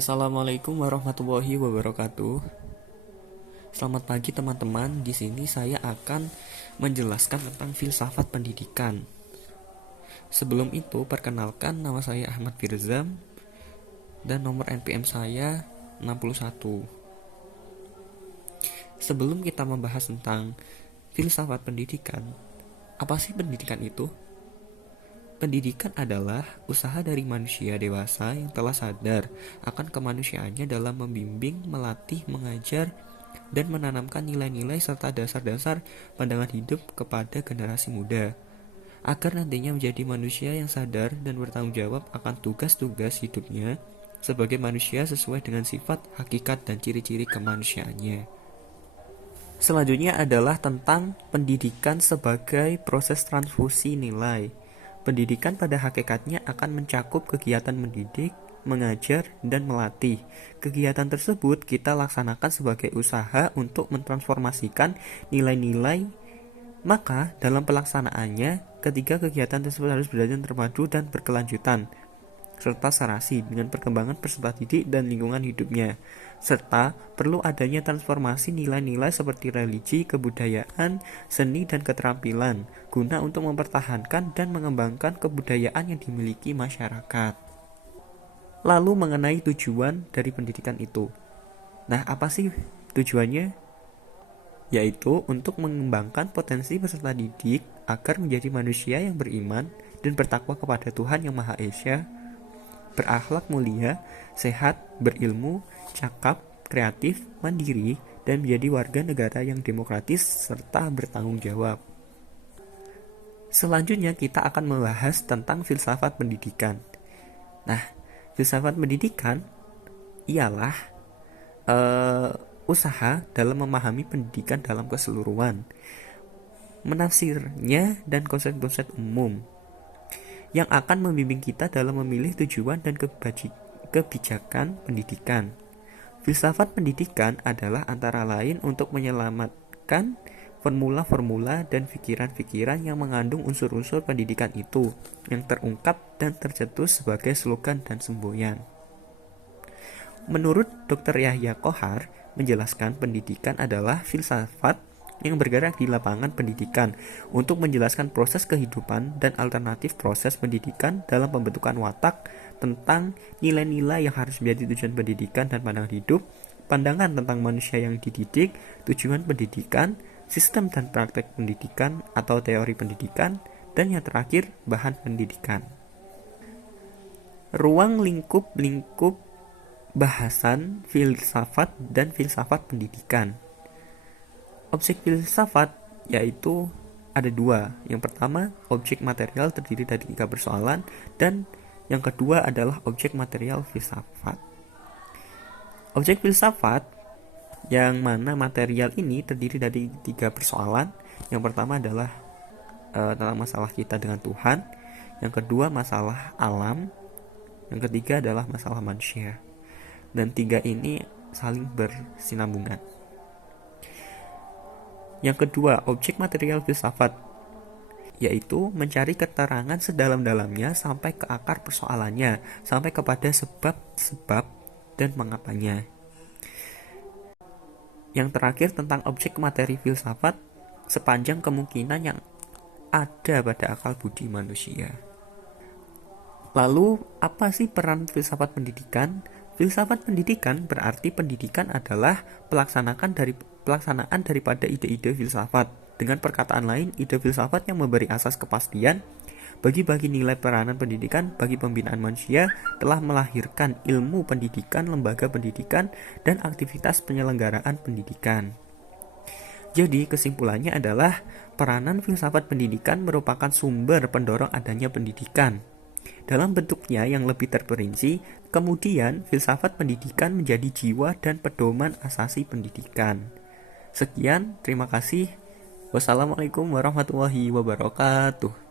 Assalamualaikum warahmatullahi wabarakatuh. Selamat pagi teman-teman. Di sini saya akan menjelaskan tentang filsafat pendidikan. Sebelum itu, perkenalkan, nama saya Ahmad Firzam dan nomor NPM saya 61. Sebelum kita membahas tentang filsafat pendidikan, apa sih pendidikan itu? Pendidikan adalah usaha dari manusia dewasa yang telah sadar akan kemanusiaannya dalam membimbing, melatih, mengajar, dan menanamkan nilai-nilai serta dasar-dasar pandangan hidup kepada generasi muda, agar nantinya menjadi manusia yang sadar dan bertanggung jawab akan tugas-tugas hidupnya sebagai manusia sesuai dengan sifat, hakikat, dan ciri-ciri kemanusiaannya. Selanjutnya adalah tentang pendidikan sebagai proses transfusi nilai. Pendidikan pada hakikatnya akan mencakup kegiatan mendidik, mengajar, dan melatih. Kegiatan tersebut kita laksanakan sebagai usaha untuk mentransformasikan nilai-nilai. Maka dalam pelaksanaannya, ketiga kegiatan tersebut harus berjalan terpadu dan berkelanjutan, serta serasi dengan perkembangan peserta didik dan lingkungan hidupnya, serta perlu adanya transformasi nilai-nilai seperti religi, kebudayaan, seni, dan keterampilan guna untuk mempertahankan dan mengembangkan kebudayaan yang dimiliki masyarakat. Lalu mengenai tujuan dari pendidikan itu. Nah, apa sih tujuannya? Yaitu untuk mengembangkan potensi peserta didik agar menjadi manusia yang beriman dan bertakwa kepada Tuhan Yang Maha Esa, berakhlak mulia, sehat, berilmu, cakap, kreatif, mandiri, dan menjadi warga negara yang demokratis serta bertanggung jawab. Selanjutnya kita akan membahas tentang filsafat pendidikan. Nah, filsafat pendidikan ialah usaha dalam memahami pendidikan dalam keseluruhan, menafsirnya dan konsep-konsep umum yang akan membimbing kita dalam memilih tujuan dan kebijakan pendidikan. Filsafat pendidikan adalah antara lain untuk menyelamatkan formula-formula dan pikiran-pikiran yang mengandung unsur-unsur pendidikan itu, yang terungkap dan tercetus sebagai slogan dan semboyan. Menurut Dr. Yahya Kohar, menjelaskan pendidikan adalah filsafat yang bergerak di lapangan pendidikan untuk menjelaskan proses kehidupan dan alternatif proses pendidikan dalam pembentukan watak tentang nilai-nilai yang harus menjadi tujuan pendidikan dan pandangan hidup, pandangan tentang manusia yang dididik, tujuan pendidikan, sistem dan praktek pendidikan atau teori pendidikan, dan yang terakhir bahan pendidikan. Ruang lingkup bahasan filsafat dan filsafat pendidikan. Objek filsafat yaitu ada dua. Yang pertama, objek material terdiri dari 3 persoalan, dan yang kedua adalah objek material filsafat. Objek filsafat yang mana material ini terdiri dari 3 persoalan. Yang pertama adalah tentang masalah kita dengan Tuhan, yang kedua masalah alam, yang ketiga adalah masalah manusia. Dan 3 ini saling bersinambungan. Yang kedua, objek material filsafat yaitu mencari keterangan sedalam-dalamnya sampai ke akar persoalannya, sampai kepada sebab-sebab dan mengapanya. Yang terakhir tentang objek materi filsafat sepanjang kemungkinan yang ada pada akal budi manusia. Lalu, apa sih peran filsafat pendidikan? Filsafat pendidikan berarti pendidikan adalah pelaksanaan daripada ide-ide filsafat. Dengan perkataan lain, ide filsafat yang memberi asas kepastian bagi nilai peranan pendidikan bagi pembinaan manusia telah melahirkan ilmu pendidikan, lembaga pendidikan, dan aktivitas penyelenggaraan pendidikan. Jadi kesimpulannya adalah peranan filsafat pendidikan merupakan sumber pendorong adanya pendidikan dalam bentuknya yang lebih terperinci. Kemudian filsafat pendidikan menjadi jiwa dan pedoman asasi pendidikan. Sekian, terima kasih. Wassalamualaikum warahmatullahi wabarakatuh.